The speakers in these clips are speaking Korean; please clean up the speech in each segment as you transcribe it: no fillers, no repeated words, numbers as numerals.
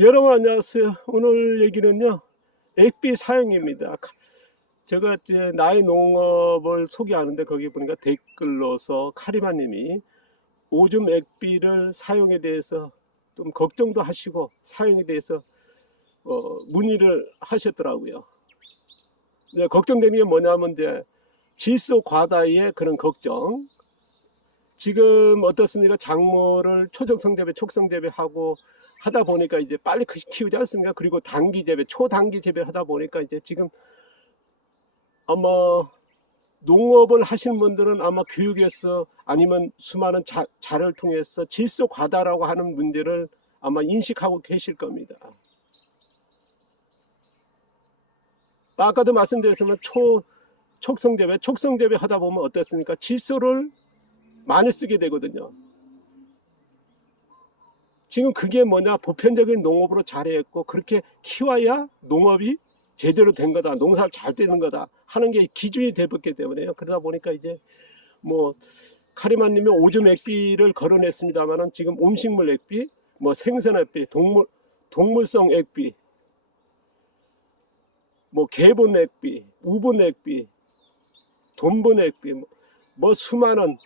여러분 안녕하세요. 오늘 얘기는요, 액비 사용입니다. 제가 이제 나의 농업을 소개하는데 거기 보니까 댓글로서 카리마님이 오줌 액비를 사용에 대해서 좀 걱정도 하시고 사용에 대해서 문의를 하셨더라고요. 이제 걱정되는 게 뭐냐면 이제 질소 과다의 그런 걱정. 지금 어떻습니까? 작물을 초적성 재배, 촉성 재배하고 하다 보니까 이제 빨리 키우지 않습니까? 그리고 단기 재배, 초단기 재배 하다 보니까 이제 지금 아마 농업을 하시는 분들은 아마 교육에서 아니면 수많은 자료를 통해서 질소 과다라고 하는 문제를 아마 인식하고 계실 겁니다. 아까도 말씀드렸지만 촉성 재배 하다 보면 어떻습니까? 질소를 많이 쓰게 되거든요. 지금 그게 뭐냐, 보편적인 농업으로 잘했고 그렇게 키워야 농업이 제대로 된 거다, 농사를 잘 되는 거다 하는 게 기준이 되었기 때문에요. 그러다 보니까 이제 뭐 카리마님이 오줌 액비를 거론했습니다만은 지금 음식물 액비, 뭐 생선 액비, 동물성 액비, 뭐 개분 액비, 우분 액비, 돈분 액비, 뭐 수많은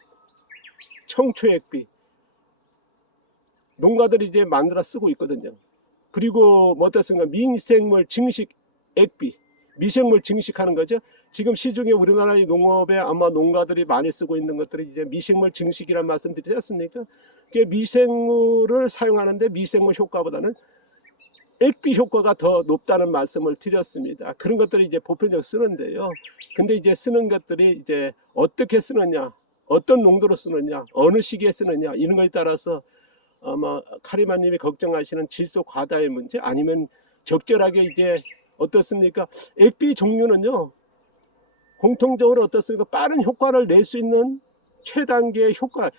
청초 액비, 농가들이 이제 만들어 쓰고 있거든요. 그리고 뭐 어떻습니까? 미생물 증식 액비, 미생물 증식하는 거죠. 지금 시중에 우리나라의 농업에 아마 농가들이 많이 쓰고 있는 것들이 이제 미생물 증식이라는 말씀 드리지 않습니까? 미생물을 사용하는데 미생물 효과보다는 액비 효과가 더 높다는 말씀을 드렸습니다. 그런 것들이 이제 보편적으로 쓰는데요. 근데 이제 쓰는 것들이 이제 어떻게 쓰느냐, 어떤 농도로 쓰느냐, 어느 시기에 쓰느냐, 이런 거에 따라서 아마 카리마님이 걱정하시는 질소 과다의 문제, 아니면 적절하게 이제 어떻습니까? 액비 종류는요, 공통적으로 어떻습니까? 빠른 효과를 낼 수 있는 최단계의 효과,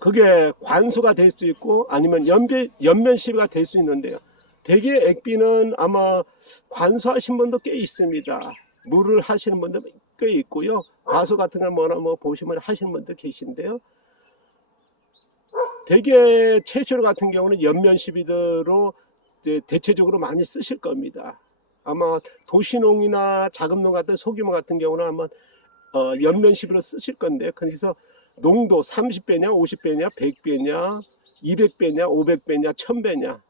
그게 관수가 될 수 있고 아니면 연면 시비가 될 수 있는데요. 대개 액비는 아마 관수하신 분도 꽤 있습니다. 물을 하시는 분도 꽤 있고요. 과수 같은 거 뭐나 뭐 보시면 하시는 분들 계신데요. 대개 채취로 같은 경우는 연면 시비드로 대체적으로 많이 쓰실 겁니다. 아마 도시농이나 자금농 같은 소규모 같은 경우는 아마 연면 시비로 쓰실 건데, 그래서 농도 30배냐 50배냐 100배냐 200배냐 500배냐 1000배냐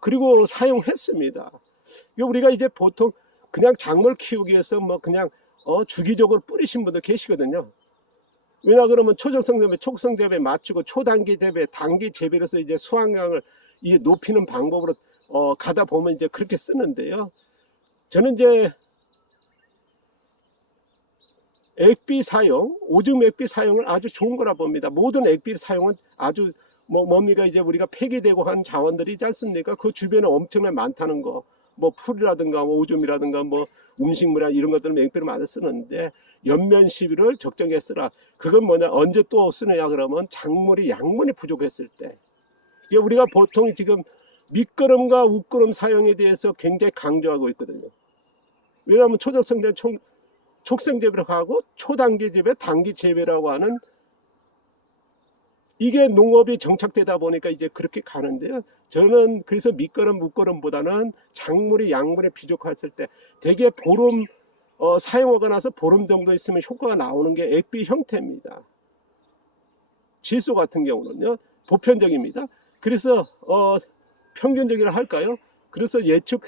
그리고 사용했습니다. 우리가 이제 보통 그냥 작물 키우기 위해서 뭐 그냥 주기적으로 뿌리신 분들 계시거든요. 왜냐 그러면 초적성 재배, 촉성 재배 맞추고 초단기 재배, 단기 재배로서 이제 수확량을 높이는 방법으로 가다 보면 이제 그렇게 쓰는데요. 저는 이제 액비 사용, 오줌 액비 사용을 아주 좋은 거라 봅니다. 모든 액비 사용은 아주 뭡니까 이제 우리가 폐기되고 한 자원들이 있지 않습니까? 그 주변에 엄청나게 많다는 거. 뭐 풀이라든가 뭐 오줌이라든가 뭐 음식물이나 이런 것들은 액비를 많이 쓰는데 연면 시비를 적정하게 쓰라. 그건 뭐냐, 언제 또 쓰느냐 그러면 작물이 양분이 부족했을 때. 우리가 보통 지금 밑거름과 윗거름 사용에 대해서 굉장히 강조하고 있거든요. 왜냐하면 초적성 재배, 촉성 재배를 하고 초단기 재배, 단기 재배라고 하는, 이게 농업이 정착되다 보니까 이제 그렇게 가는데요. 저는 그래서 밑거름, 윗거름보다는 작물이 양분이 부족했을 때 대개 보름 사용하고 나서 보름 정도 있으면 효과가 나오는 게 액비 형태입니다. 질소 같은 경우는요, 보편적입니다. 그래서 평균적이라 할까요? 그래서 예측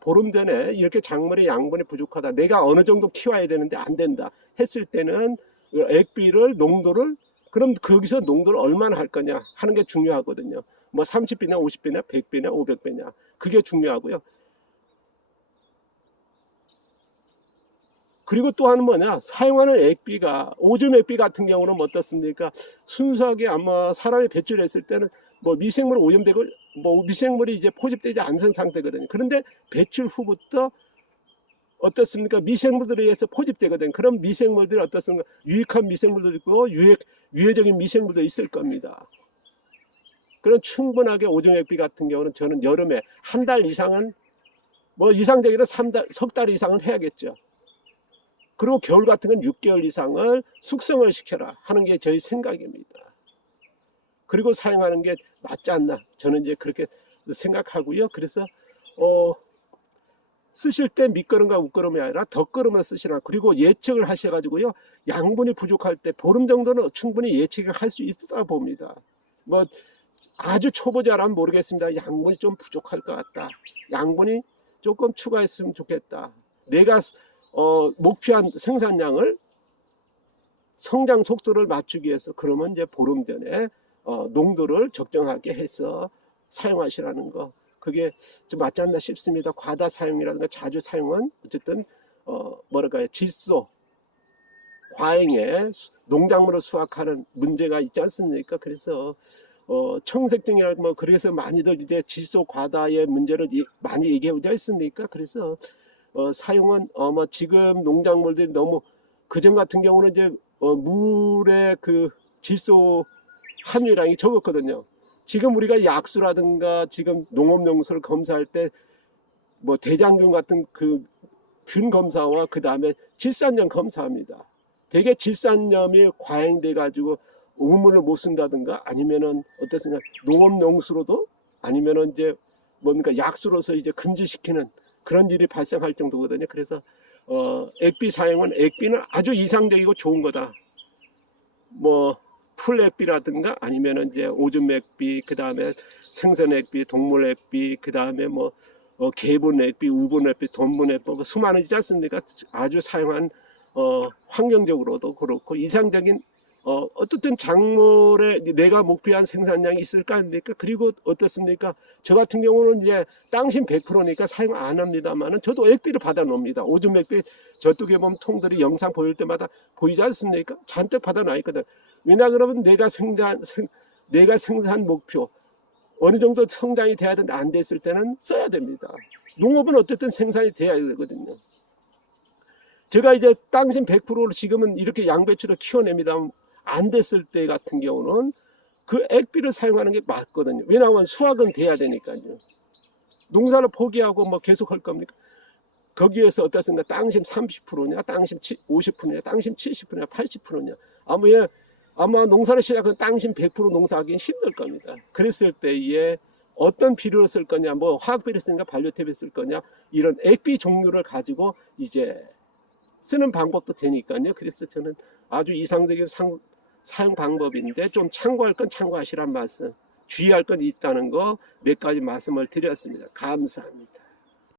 보름 전에 이렇게 작물의 양분이 부족하다, 내가 어느 정도 키워야 되는데 안 된다 했을 때는 액비를, 농도를, 그럼 거기서 농도를 얼마나 할 거냐 하는 게 중요하거든요. 뭐 30배냐 50배냐 100배냐 500배냐 그게 중요하고요. 그리고 또 하나는 뭐냐, 사용하는 액비가, 오줌 액비 같은 경우는 어떻습니까? 순수하게 아마 사람이 배출했을 때는 뭐 미생물 오염되고 뭐 미생물이 이제 포집되지 않은 상태거든요. 그런데 배출 후부터 어떻습니까? 미생물들에 의해서 포집되거든요. 그럼 미생물들이 어떻습니까? 유익한 미생물도 있고 유해적인 미생물도 있을 겁니다. 그런 충분하게 오줌 액비 같은 경우는 저는 여름에 한 달 이상은, 뭐 이상적으로 석 달 이상은 해야겠죠. 그리고 겨울 같은 건 6개월 이상을 숙성을 시켜라 하는 게 저희 생각입니다. 그리고 사용하는 게 낫지 않나 저는 이제 그렇게 생각하고요. 그래서 쓰실 때 밑거름과 윗거름이 아니라 덧거름을 쓰시라. 그리고 예측을 하셔가지고요. 양분이 부족할 때 보름 정도는 충분히 예측을 할 수 있다 봅니다. 뭐 아주 초보자라면 모르겠습니다. 양분이 좀 부족할 것 같다. 양분이 조금 추가했으면 좋겠다. 내가 목표한 생산량을 성장 속도를 맞추기 위해서 그러면 이제 보름 전에 농도를 적정하게 해서 사용하시라는 거. 그게 좀 맞지 않나 싶습니다. 과다 사용이라든가 자주 사용은 어쨌든 뭐랄까요, 질소 과잉에 농작물을 수확하는 문제가 있지 않습니까? 그래서 청색증이나 뭐 그래서 많이들 이제 질소 과다의 문제를 많이 얘기하지 않습니까? 그래서 사용은 뭐 지금 농작물들이 너무 그전 같은 경우는 이제 물의 그 질소 함유량이 적었거든요. 지금 우리가 약수라든가 지금 농업용수를 검사할 때 뭐 대장균 같은 그 균 검사와 그 다음에 질산염 검사합니다. 대개 질산염이 과잉돼 가지고 우물을 못 쓴다든가 아니면은 어떻습니까? 농업용수로도 아니면은 이제 뭡니까 약수로서 이제 금지시키는 그런 일이 발생할 정도거든요. 그래서 액비 사용은 액비는 아주 이상적이고 좋은 거다. 뭐 풀액비라든가 아니면은 이제 오줌 액비, 그 다음에 생선 액비, 동물 액비, 그 다음에 뭐 개분 액비, 우분 액비, 돈분 액비, 뭐 수많은지 않습니까? 아주 사용한 환경적으로도 그렇고 이상적인 어떻든 작물에 내가 목표한 생산량이 있을까 합니까? 그리고 어떻습니까? 저 같은 경우는 이제 땅심 100%니까 사용 안 합니다만은 저도 액비를 받아 놓습니다. 오줌 액비 저쪽에 보면 통들이 영상 보일 때마다 보이지 않습니까? 잔뜩 받아 놔 있거든. 왜냐 그러면 내가 생산 목표 어느 정도 성장이 돼야 되는데 안 됐을 때는 써야 됩니다. 농업은 어쨌든 생산이 돼야 되거든요. 제가 이제 땅심 100%로 지금은 이렇게 양배추를 키워냅니다. 안 됐을 때 같은 경우는 그 액비를 사용하는 게 맞거든요. 왜냐하면 수확은 돼야 되니까요. 농사를 포기하고 뭐 계속 할 겁니까? 거기에서 어떻습니까? 땅심 30%냐, 땅심 50%냐, 땅심 70%냐, 80%냐. 아마 농사를 시작하면 땅심 100% 농사하기는 힘들 겁니다. 그랬을 때에 어떤 비료를 쓸 거냐, 뭐 화학 비료를 쓰는가, 발효탭을 쓸 거냐, 이런 액비 종류를 가지고 이제 쓰는 방법도 되니까요. 그래서 저는 아주 이상적인 사용 방법인데 좀 참고할 건 참고하시란 말씀, 주의할 건 있다는 거 몇 가지 말씀을 드렸습니다. 감사합니다.